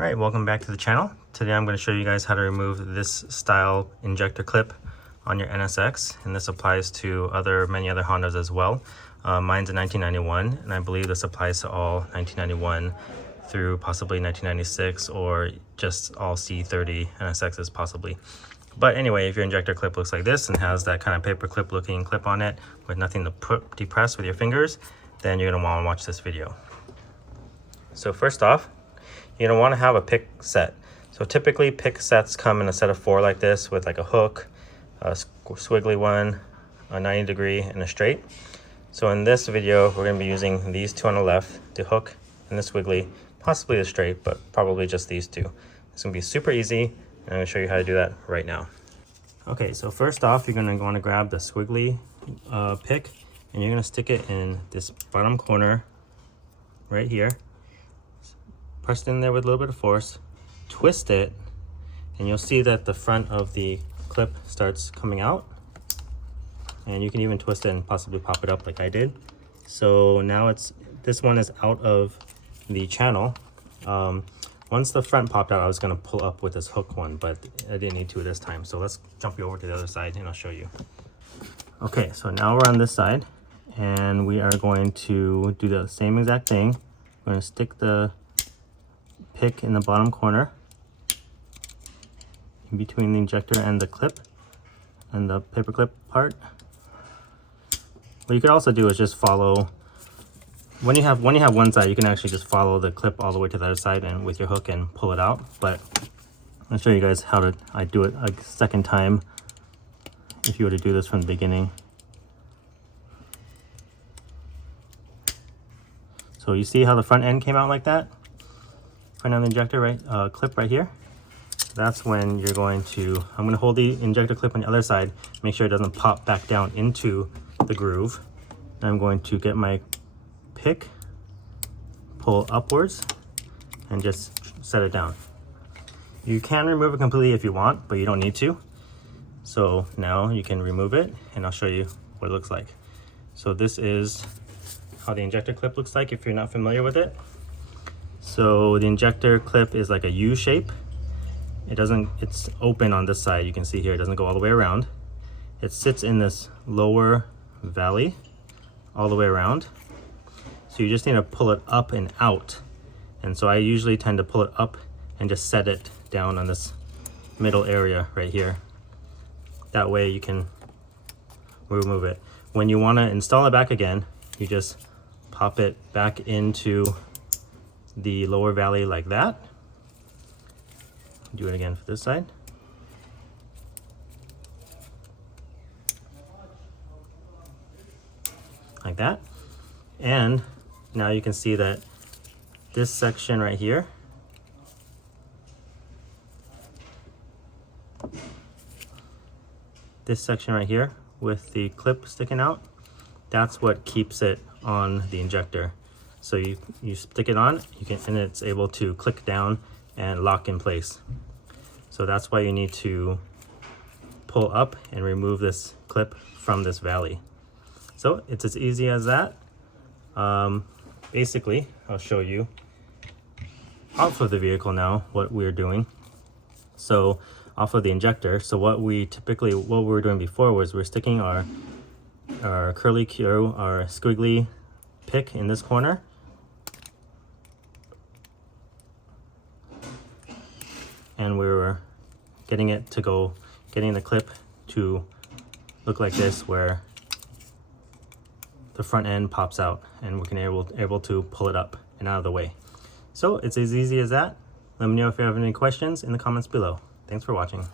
Alright, welcome back to the channel. Today I'm going to show you guys how to remove this style injector clip on your NSX, and this applies to many other Hondas as well. Mine's a 1991, and I believe this applies to all 1991 through possibly 1996 or just all C30 NSXs possibly. But anyway, if your injector clip looks like this and has that kind of paper clip looking clip on it with nothing to depress with your fingers, then you're going to want to watch this video. So first off, you're going to want to have a pick set. So typically pick sets come in a set of 4 like this with like a hook, a squiggly one, a 90 degree, and a straight. So in this video, we're going to be using these 2 on the left, the hook and the squiggly, possibly the straight, but probably just these 2. It's going to be super easy, and I'm going to show you how to do that right now. Okay, so first off, you're going to want to grab the squiggly pick, and you're going to stick it in this bottom corner right here. Press it in there with a little bit of force, twist it, and you'll see that the front of the clip starts coming out. And you can even twist it and possibly pop it up like I did. So now this one is out of the channel. Once the front popped out, I was going to pull up with this hook one, but I didn't need to this time. So let's jump you over to the other side and I'll show you. Okay, so now we're on this side, and we are going to do the same exact thing. We're going to stick the pick in the bottom corner in between the injector and the clip and the paper clip part. What you could also do is just follow, when you have one side, you can actually just follow the clip all the way to the other side and with your hook and pull it out. But I'll show you guys how I do it a second time if you were to do this from the beginning. So you see how the front end came out like that? Front end injector clip right here. That's when you're going to, I'm going to hold the injector clip on the other side, make sure it doesn't pop back down into the groove. And I'm going to get my pick, pull upwards, and just set it down. You can remove it completely if you want, but you don't need to. So now you can remove it, and I'll show you what it looks like. So this is how the injector clip looks like if you're not familiar with it. So the injector clip is like a U shape. It's open on this side. You can see here, it doesn't go all the way around. It sits in this lower valley all the way around. So you just need to pull it up and out. And so I usually tend to pull it up and just set it down on this middle area right here. That way you can remove it. When you want to install it back again, you just pop it back into the lower valley like that. Do it again for this side. Like that. And now you can see that this section right here with the clip sticking out, that's what keeps it on the injector. So you stick it on, and it's able to click down and lock in place. So that's why you need to pull up and remove this clip from this valley. So it's as easy as that. Basically, I'll show you off of the vehicle now what we're doing. So off of the injector, so what we were doing before was we're sticking our curly Q, our squiggly pick in this corner. And we were getting the clip to look like this, where the front end pops out, and we can able to pull it up and out of the way. So it's as easy as that. Let me know if you have any questions in the comments below. Thanks for watching.